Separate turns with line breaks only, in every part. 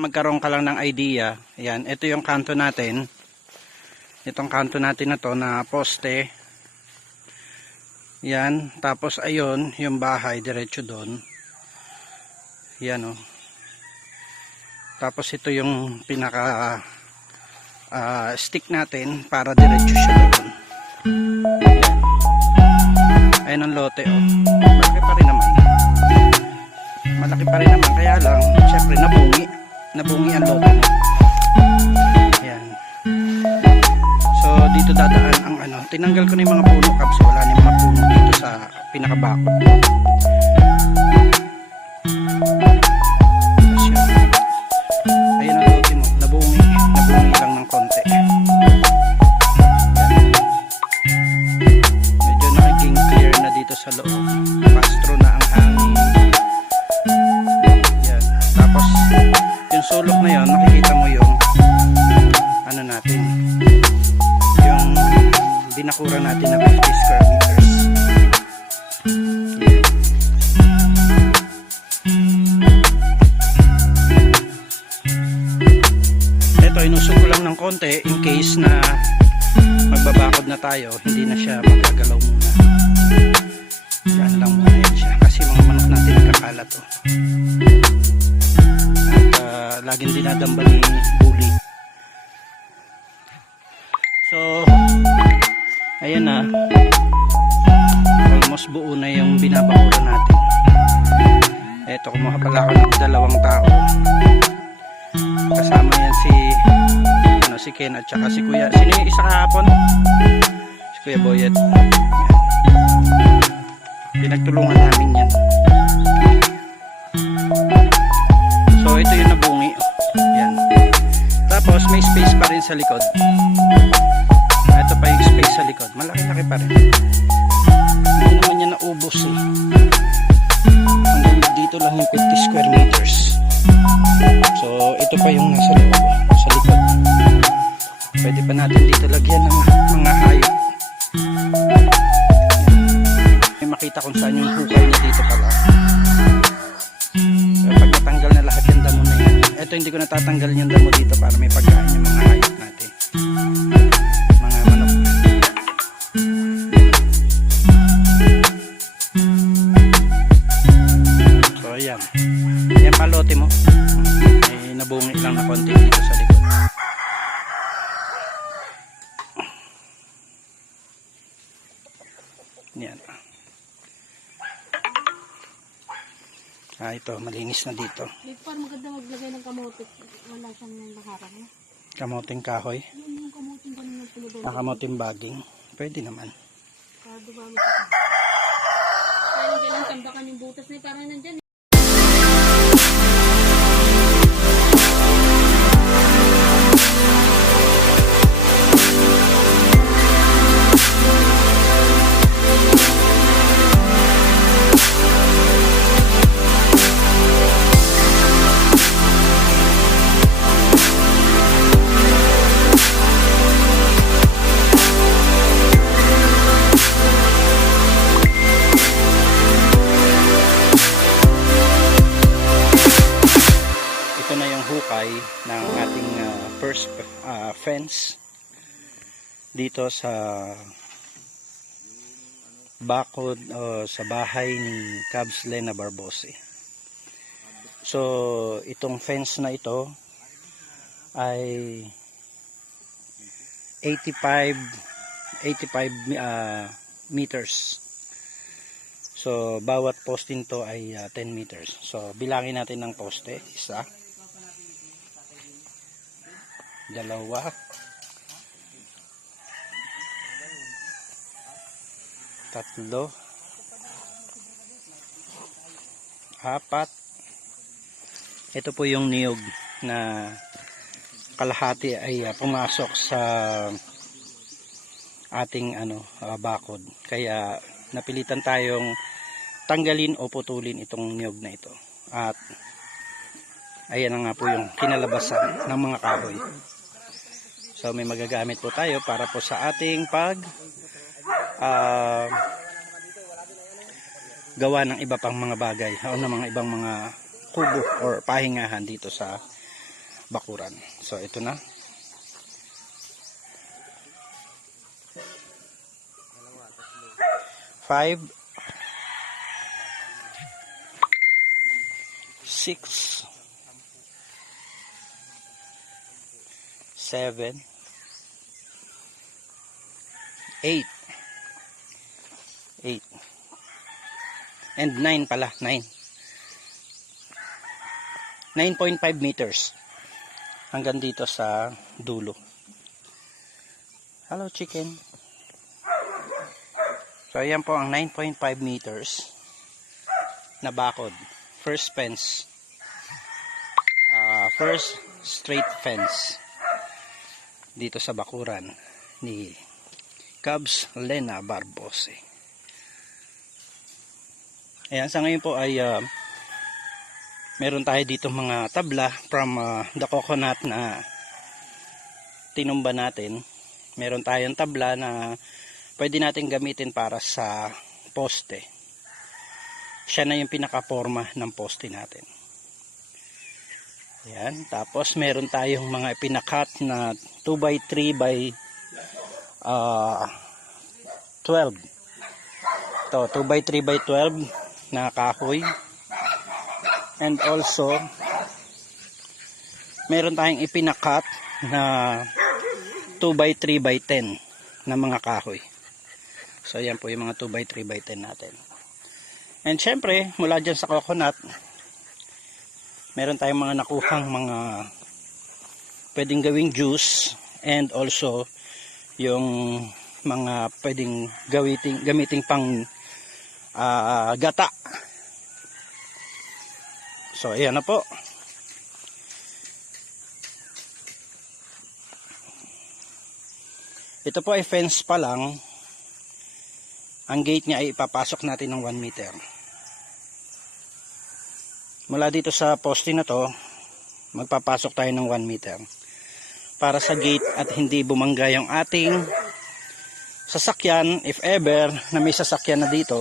magkaroon ka lang ng idea, yan, ito yung kanto natin. Itong kanto natin na to na poste. Yan, tapos ayun, yung bahay diretso doon. Yan oh. Tapos ito yung pinaka ah, stick natin para diretso siya doon. Ayun ang lote oh. Malaki pa rin naman. Malaki pa rin naman kaya lang, syempre nabungi. Nabungi ang lote mo. Yan. So dito dadaan ang ano, tinanggal ko na yung mga puno caps, wala na yung mga puno dito sa pinakabakod. Si Ken at saka si Kuya. Sino yung isa kahapon? Si Kuya Boyet. Yan. Pinagtulungan namin yan. So ito yung nabungi. Yan. Tapos may space pa rin sa likod. Ito pa yung space sa likod. Malaki-laki pa rin. Hindi naman niya naubos eh. Hanggang dito lang yung 50 square meters. So ito pa yung nasa loob, sa likod. Pwede pa natin dito lagyan ng mga hayop. May makita kung saan yung hukay niya dito pala. So, pag natanggal na lahat yung damo na yan. Ito hindi ko natatanggal yung damo dito para may pagkain yung mga hayop natin. Mga manok. So ayan. Yan palote mo. May nabungi lang na konti dito sa likod. Ito, malinis na dito.
Dito parang maganda maglagay ng kamote. Wala siyang naharang. no?
Kamoting kahoy,
Yung yung kamoting ganun yung pinadala.
nakamoting baging. Pwede naman.
Para dumami siya. Kaya nandiyan lang tambakan yung butas na. Parang nandyan
fence dito sa bakod o sa bahay ni Cabs Lena Barbose. So, itong fence na ito ay 85 85 ah, meters. So, bawat posting to ay ah, 10 meters. So, bilangin natin ng poste. Isa. Dalawa. Tatlo. Apat. Ito po yung niyog na kalahati ay ah, pumasok sa ating ano ah, bakod. Kaya napilitan tayong tanggalin o putulin itong niyog na ito. At ayan na nga po yung kinalabasan ng mga kahoy. So may magagamit po tayo para po sa ating pag ah, gawa ng iba pang mga bagay o ng mga ibang mga kubo or pahingahan dito sa bakuran. So ito na. Five, six, seven, eight, eight, and nine pala, nine. 9.5 meters hanggang dito sa dulo. Hello chicken. So ayan po ang 9.5 meters na bakod. First fence. Ah, first straight fence dito sa bakuran ni Cubs Lena Barbose. Ayan, sa ngayon po ay ah, meron tayo dito mga tabla from uh, the coconut na tinumba natin. Meron tayong tabla na pwede natin gamitin para sa poste. Siya na yung pinaka-forma ng poste natin. Yan. Tapos meron tayong mga pinakat na 2x3 by uh, 12. To 2x3 by 12 na kahoy. And also meron tayong ipinakat na 2 by 3 by 10 na mga kahoy. So yan po yung mga 2 by 3 by 10 natin. And syempre mula dyan sa coconut meron tayong mga nakuhang mga pwedeng gawing juice and also yung mga pwedeng gamitin, gamitin pang ah, gata So, ayan na po. Ito po ay fence pa lang. Ang gate niya ay ipapasok natin ng 1 meter. Mula dito sa poste na to, magpapasok tayo ng 1 meter. Para sa gate at hindi bumangga yung ating sasakyan, if ever na may sasakyan na dito,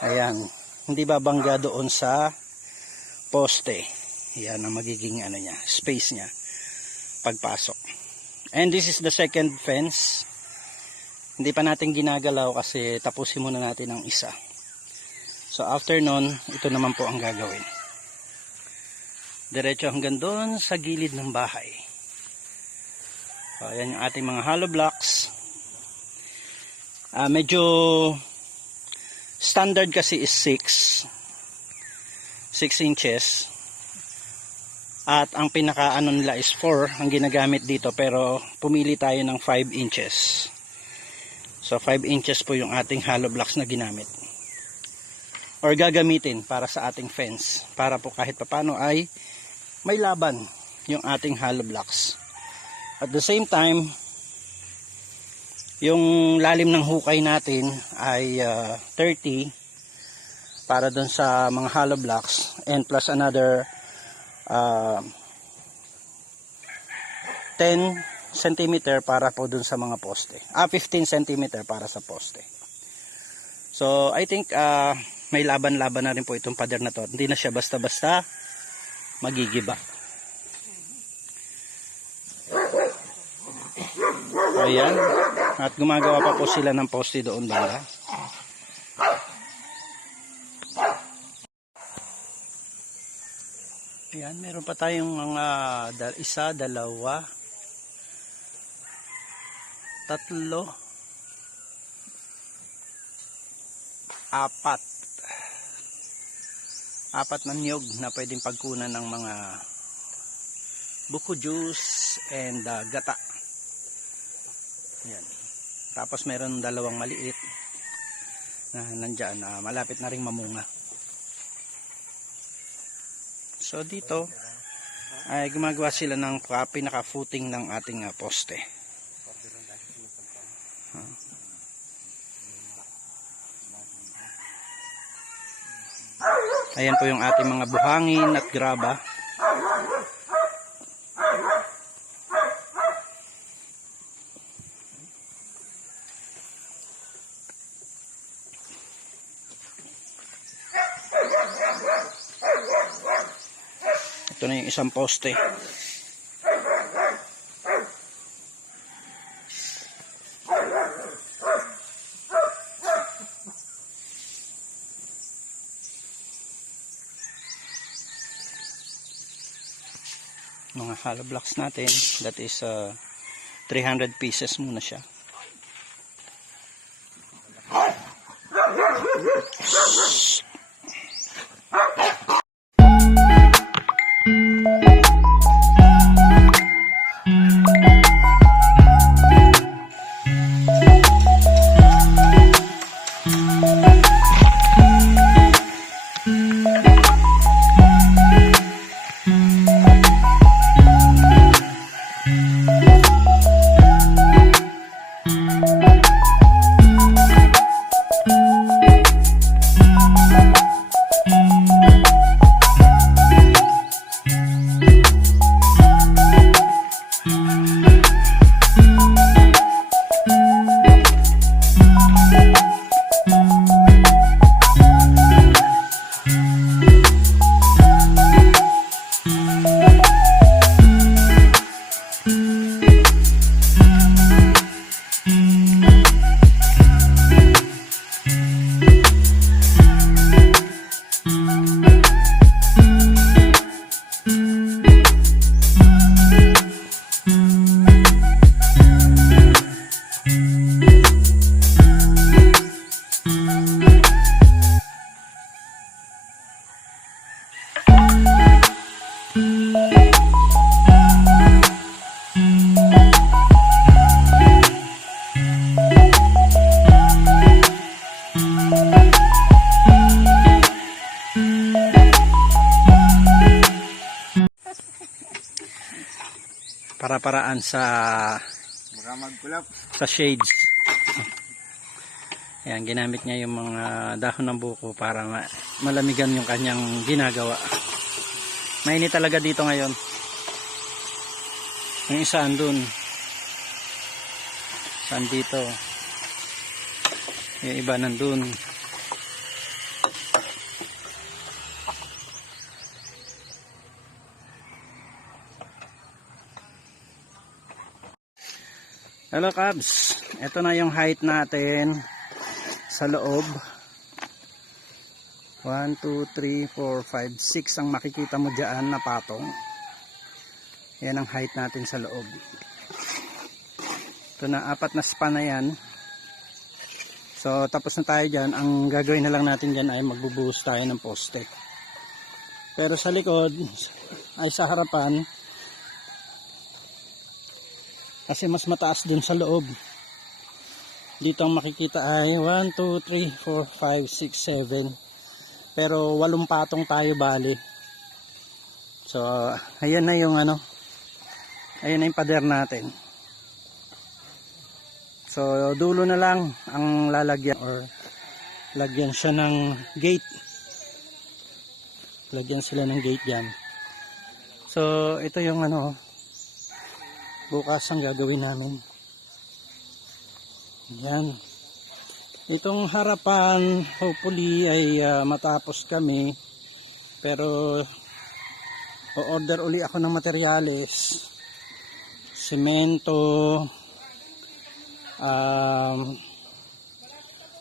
ayan, hindi babangga doon sa poste. Yan ang magiging ano niya, space niya pagpasok. And this is the second fence. Hindi pa natin ginagalaw kasi tapusin muna natin ang isa. So after nun, ito naman po ang gagawin. Diretso hanggang doon sa gilid ng bahay. So ayan yung ating mga hollow blocks. Ah, medyo standard kasi is 6 6 inches. At ang pinaka ano nila is 4 ang ginagamit dito pero pumili tayo ng 5 inches. So 5 inches po yung ating hollow blocks na ginamit. Or gagamitin para sa ating fence. Para po kahit papano ay may laban yung ating hollow blocks at the same time yung lalim ng hukay natin ay ah, 30 para doon sa mga hollow blocks and plus another uh, 10 centimeter para po doon sa mga poste. Ah, 15 centimeter para sa poste. So, I think uh, may laban-laban na rin po itong pader na to. Hindi na siya basta-basta magigiba. Ayan. At gumagawa pa po sila ng poste doon banda. Ayan, meron pa tayong mga dal- isa, dalawa, tatlo, apat. Apat na niyog na pwedeng pagkunan ng mga buko juice and uh, gata. Ayan. Tapos meron dalawang maliit na nandyan na malapit na ring mamunga. So dito ay gumagawa sila ng ka- pinaka-footing ng ating ah, poste. Ayan po yung ating mga buhangin at graba. Ito Ito na yung isang poste. mga hollow blocks natin that is uh, 300 pieces muna siya para-paraan sa sa shades. Ayan, ginamit niya yung mga dahon ng buko para ma- malamigan yung kanyang ginagawa. Mainit talaga dito ngayon. Yung isa andun. Saan dito? Yung iba nandun. Hello Cubs, ito na yung height natin sa loob. 1, 2, 3, 4, 5, 6 ang makikita mo dyan na patong. Yan ang height natin sa loob. Ito na, apat na span na yan. So tapos na tayo dyan. Ang gagawin na lang natin dyan ay magbubuhos tayo ng poste. Pero sa likod, ay sa harapan, kasi mas mataas dun sa loob. Dito ang makikita ay 1, 2, 3, 4, 5, 6, 7 pero walong patong tayo bali. So ayan na yung ano. Ayan na yung pader natin. So dulo na lang ang lalagyan or lagyan siya ng gate. Lagyan sila ng gate dyan. So ito yung ano bukas ang gagawin namin. Yan. Itong harapan hopefully ay ah, matapos kami. Pero o-order uli ako ng materyales. Semento um,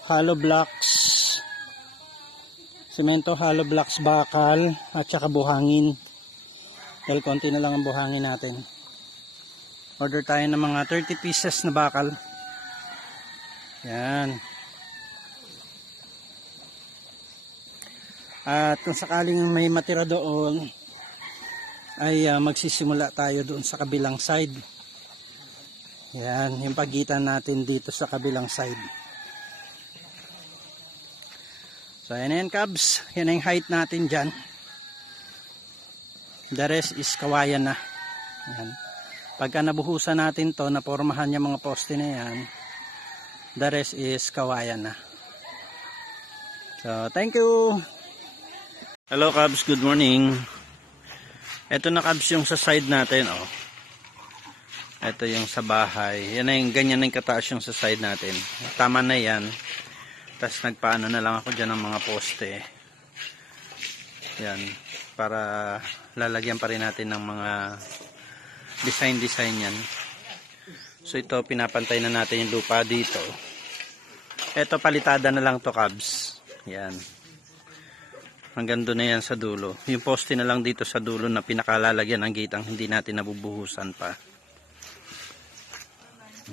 hollow blocks semento hollow blocks bakal at saka buhangin. Dahil konti na lang ang buhangin natin order tayo ng mga 30 pieces na bakal. Yan. At kung sakaling may matira doon ay ah, magsisimula tayo doon sa kabilang side. Yan yung pagitan natin dito sa kabilang side. So yan na yan cubs. Yan na yung height natin dyan. The rest is kawayan na. Yan pagka nabuhusan natin to napormahan yung mga poste na yan the rest is kawayan na. So thank you. Hello Cubs. Good morning. Ito na Cubs yung sa side natin oh. Ito yung sa bahay. Yan na yung ganyan na yung kataas yung sa side natin. Tama na yan. Tapos nagpaano na lang ako dyan ng mga poste. Yan. Para lalagyan pa rin natin ng mga design design yan. So ito pinapantay na natin yung lupa dito. Ito palitada na lang to cabs yan. Hanggang doon na yan sa dulo. Yung poste na lang dito sa dulo na pinakalalagyan ng gate ang hindi natin nabubuhusan pa.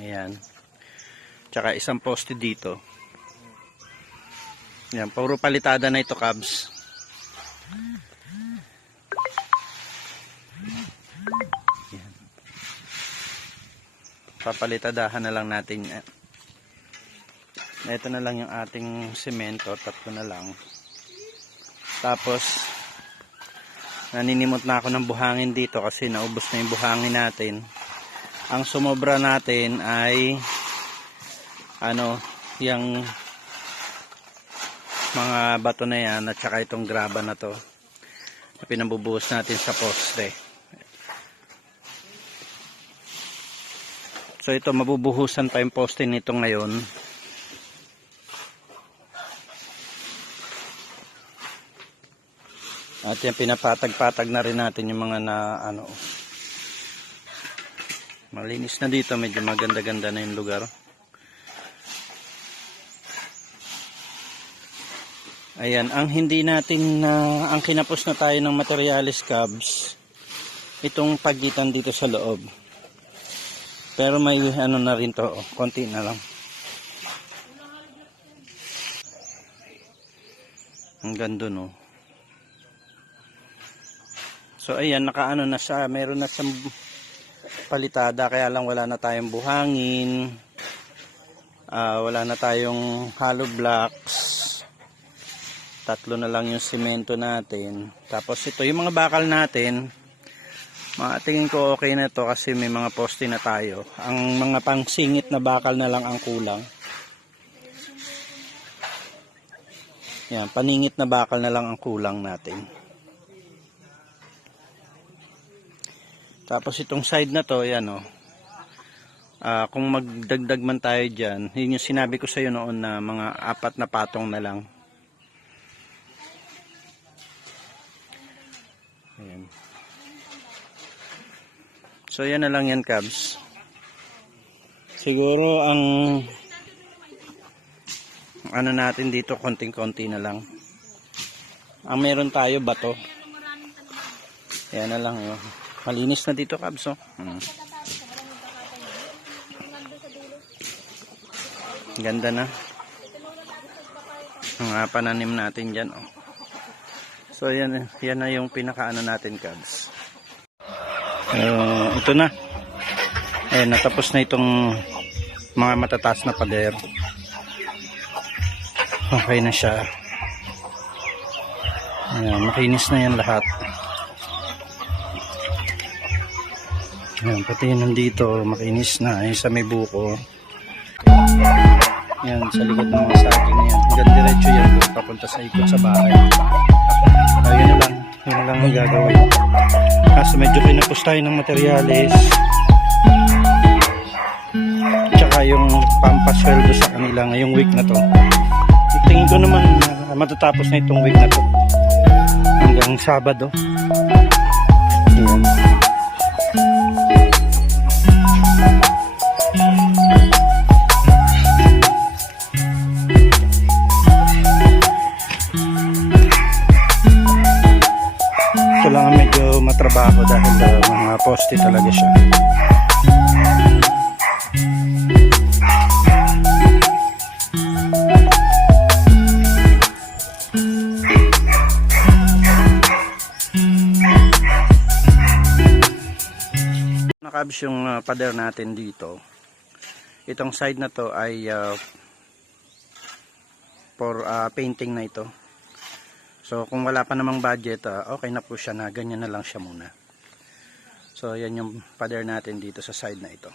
Ayan. Tsaka isang poste dito. Yan puro palitada na ito cabs. Papalitadahan na lang natin yan. Ito na lang yung ating semento, tatlo na lang. Tapos, naninimot na ako ng buhangin dito kasi naubos na yung buhangin natin. Ang sumobra natin ay ano, yung mga bato na yan at saka itong graba na to na pinabubuhos natin sa poste. So ito mabubuhusan pa yung poste nito ngayon. At yan pinapatag-patag na rin natin yung mga na ano. Malinis na dito, medyo maganda-ganda na yung lugar. Ayan, ang hindi natin na ang kinapos na tayo ng materialis cabs itong pagitan dito sa loob. Pero may ano na rin to, oh, konti na lang. Ang ganda no. So ayan, nakaano na siya, meron na siyang palitada kaya lang wala na tayong buhangin. Ah, wala na tayong hollow blocks tatlo na lang yung simento natin tapos ito yung mga bakal natin mga tingin ko okay na to kasi may mga poste na tayo. Ang mga pangsingit na bakal na lang ang kulang. Yan paningit na bakal na lang ang kulang natin. Tapos itong side na to yan o Ah, kung magdagdag man tayo dyan yun yung sinabi ko sa iyo noon na mga apat na patong na lang. Ayan. So yan na lang yan cabs. Siguro ang ano natin dito konting-konti na lang. Ang meron tayo bato. Yan na lang yun. Malinis na dito cabs oh. Hmm. Ganda na. Mga pananim natin dyan oh. So yan, yan na yung pinakaano natin cabs. Uh, ito na. Eh natapos na itong mga matataas na pader. Okay na siya. Ayan, makinis na yan lahat. Ayan, pati yun nandito, makinis na. Yung sa may buko. Yan, sa likod ng mga saging na yan. Hanggang diretso yan, doon, papunta sa ikot sa bahay. Ay, yun na lang. Yun na lang ang gagawin. Kaso medyo kinapos tayo ng materyales. Tsaka yung pampasweldo sa kanila ngayong week na to. Tingin ko naman na matatapos na itong week na to. Hanggang Sabado. Ayan. Poste talaga siya. Nakabis yung uh, pader natin dito. Itong side na to ay uh, for uh, painting na ito. So kung wala pa namang budget, ah, okay na po siya na ganyan na lang siya muna. So yan yung pader natin dito sa side na ito.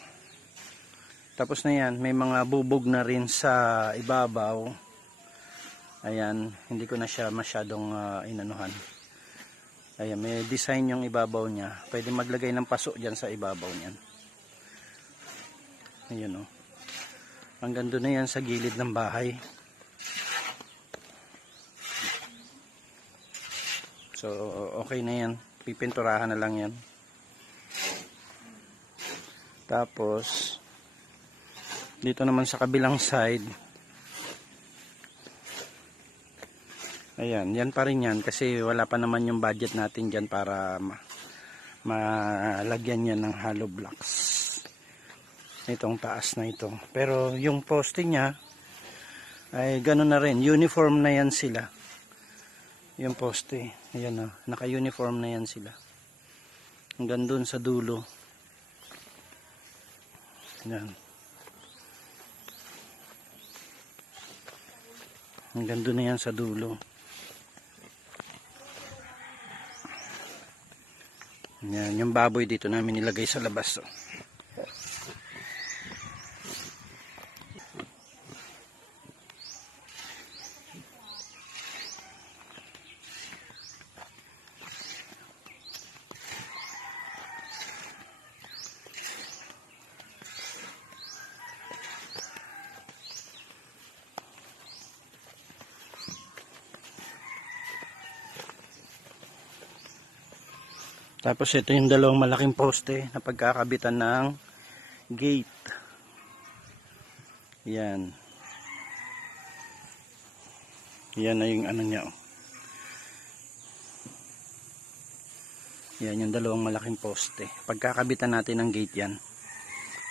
Tapos na yan, may mga bubog na rin sa ibabaw. Ayan, hindi ko na siya masyadong ah, inanuhan. Ayan, may design yung ibabaw niya. Pwede maglagay ng paso dyan sa ibabaw niyan. Ayun o. Oh. Hanggang doon na yan sa gilid ng bahay. So, okay na yan. Pipinturahan na lang yan. Tapos, dito naman sa kabilang side, ayan, yan pa rin yan kasi wala pa naman yung budget natin dyan para ma malagyan yan ng hollow blocks. Itong taas na ito. Pero yung poste niya, ay gano'n na rin. Uniform na yan sila. Yung poste. Ayan o. Naka-uniform na yan sila. Hanggang dun sa dulo. Ayan. Hanggang dun na yan sa dulo. Ayan. Yung baboy dito namin nilagay sa labas. Oh. Tapos ito yung dalawang malaking poste na pagkakabitan ng gate. Yan. Yan na yung ano niya. oh. Yan yung dalawang malaking poste. Pagkakabitan natin ng gate yan.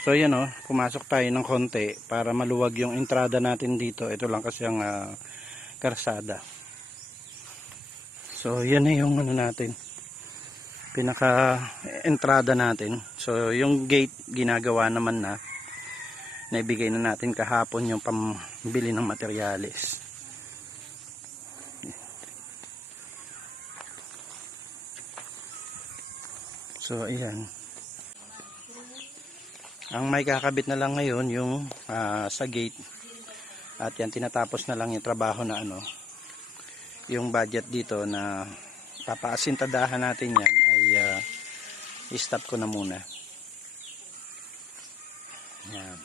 So yan o, pumasok tayo ng konti para maluwag yung entrada natin dito. Ito lang kasi ang ah, karsada. So yan na yung ano natin pinaka entrada natin. So yung gate ginagawa naman na naibigay na natin kahapon yung pambili ng materyales. So ayan. Ang may kakabit na lang ngayon yung ah, sa gate at yan tinatapos na lang yung trabaho na ano yung budget dito na papaasintadahan natin yan uh, i-stop ko na muna. Yan.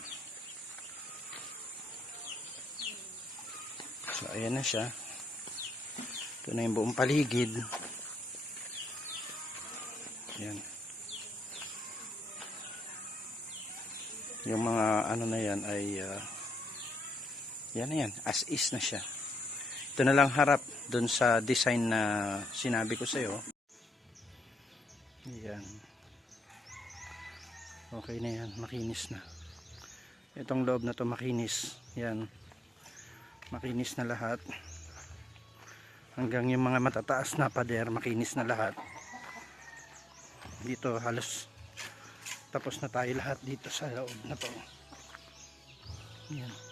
So ayan na siya. Ito na yung buong paligid. Yan. Yung mga ano na yan ay uh, yan na yan. As is na siya. Ito na lang harap dun sa design na sinabi ko sa'yo. Yan. Okay na yan. Makinis na. Itong loob na to makinis. Yan. Makinis na lahat. Hanggang yung mga matataas na pader, makinis na lahat. Dito halos tapos na tayo lahat dito sa loob na to. Yan.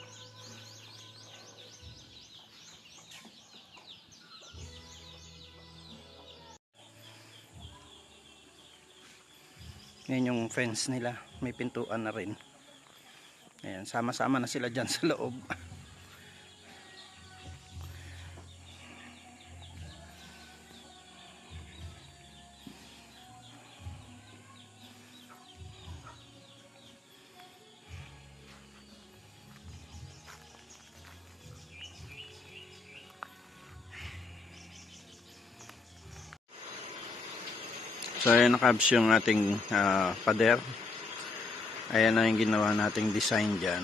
Yan yung fence nila. May pintuan na rin. Ayan, sama-sama na sila dyan sa loob. So ayan na kabs yung ating ah, pader. Ayan na yung ginawa nating design dyan.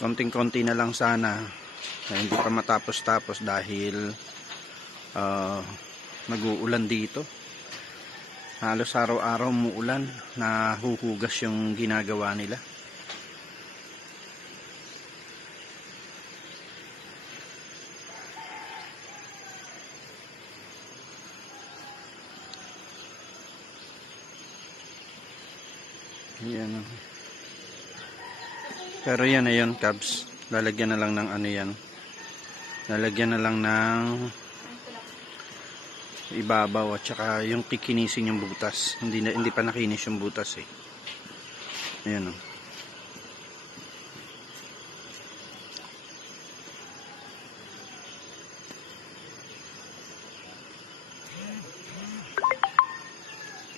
Konting-konti na lang sana. na hindi pa matapos-tapos dahil ah, nag-uulan dito. Halos araw-araw umuulan na huhugas yung ginagawa nila. Yan. oh. Pero yan na yun, Cubs. Lalagyan na lang ng ano yan. Lalagyan na lang ng ibabaw at saka yung kikinisin yung butas. Hindi na hindi pa nakinis yung butas eh. Ayan oh.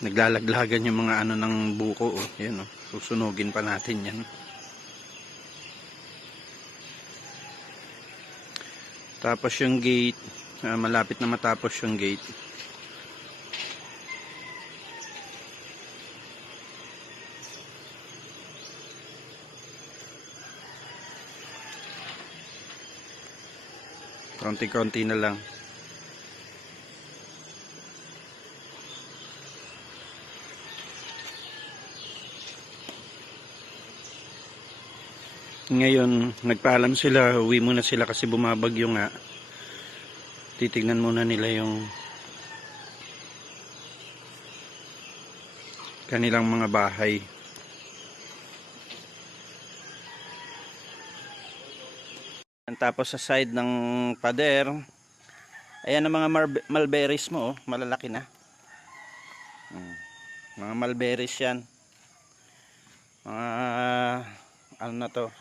Naglalaglagan yung mga ano ng buko oh. Ayan oh. Susunugin pa natin yan. Tapos yung gate, ah, malapit na matapos yung gate. Konti-konti na lang. Ngayon, nagpaalam sila, uwi muna sila kasi bumabagyo nga. Titignan muna nila yung kanilang mga bahay. Tapos sa side ng pader, ayan ang mga mulberries mo, oh, malalaki na. Mm. Mga mulberries yan. Mga, ano na to,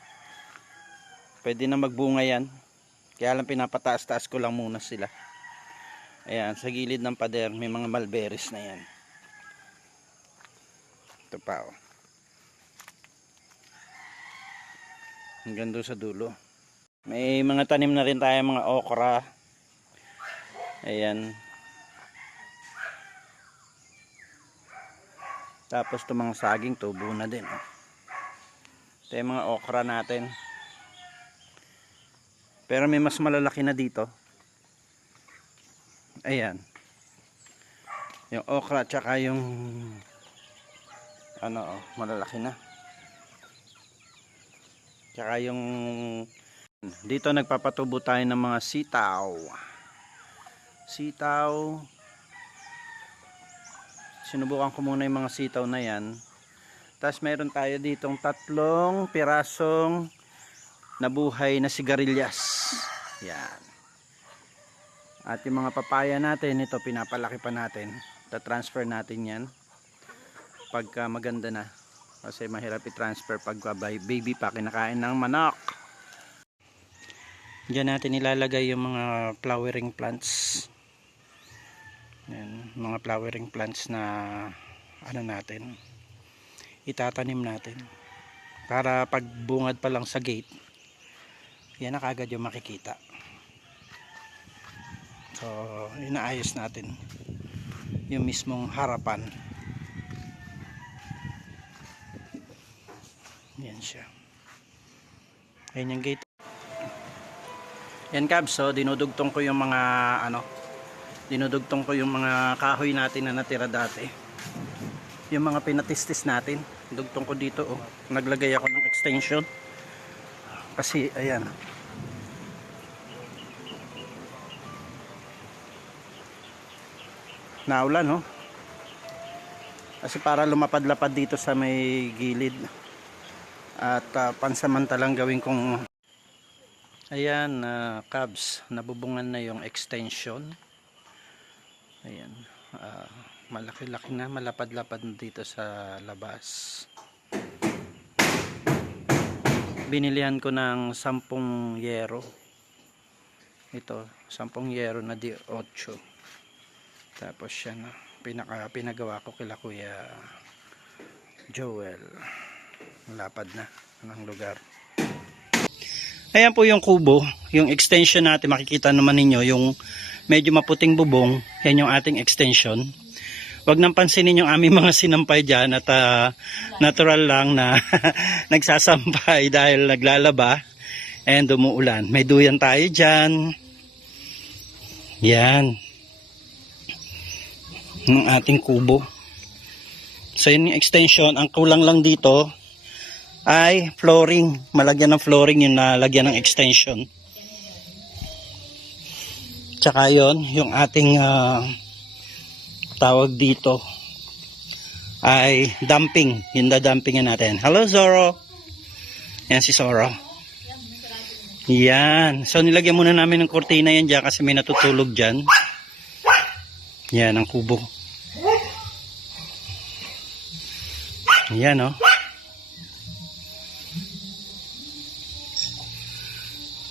pwede na magbunga yan. Kaya lang pinapataas-taas ko lang muna sila. Ayan, sa gilid ng pader, may mga mulberries na yan. Ito pa, oh. Hanggang doon sa dulo. May mga tanim na rin tayo, mga okra. Ayan. Tapos itong mga saging, tubo na din. oh. Ito yung mga okra natin. Pero may mas malalaki na dito. Ayan. Yung okra tsaka yung ano oh, malalaki na. Tsaka yung dito nagpapatubo tayo ng mga sitaw. Sitaw. Sinubukan ko muna yung mga sitaw na yan. Tapos meron tayo ditong tatlong pirasong nabuhay na sigarilyas. Yan. At yung mga papaya natin, ito pinapalaki pa natin. Ta-transfer natin yan. Pagka maganda na. Kasi mahirap i-transfer pag baby pa kinakain ng manok. Diyan natin ilalagay yung mga flowering plants. Yan, mga flowering plants na ano natin itatanim natin para pag bungad pa lang sa gate yan na kagad yung makikita. So inaayos natin yung mismong harapan. Yan siya. Yan yung gate. Yan cabs so dinudugtong ko yung mga ano dinudugtong ko yung mga kahoy natin na natira dati. Yung mga pinatistis natin dugtong ko dito oh. naglagay ako ng extension kasi ayan. Naulan no kasi para lumapad-lapad dito sa may gilid. At ah, pansamantalang gawin kong ayan uh, cabs nabubungan na yung extension. Ayan ah, malaki-laki na malapad-lapad dito sa labas binilihan ko ng 10 yero. Ito 10 yero na di 8 tapos siya na pinaka, pinagawa ko kila kuya Joel. Lapad na ng lugar. Ayan po yung kubo yung extension natin makikita naman ninyo yung medyo maputing bubong yan yung ating extension wag nang pansinin yung aming mga sinampay dyan at ah, natural lang na nagsasampay dahil naglalaba and umuulan. May duyan tayo dyan. Yan. Ng ating kubo. So yun yung extension. Ang kulang lang dito ay flooring. Malagyan ng flooring yung nalagyan ng extension. Tsaka yon yung ating ah, tawag dito ay dumping. Yung dadumpingin natin. Hello Zoro yan si Zoro yan. So nilagyan muna namin ng kurtina yan dyan kasi may natutulog dyan. Yan ang kubo. Yan oh.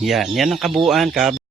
Yan. Yan ang kabuuan kab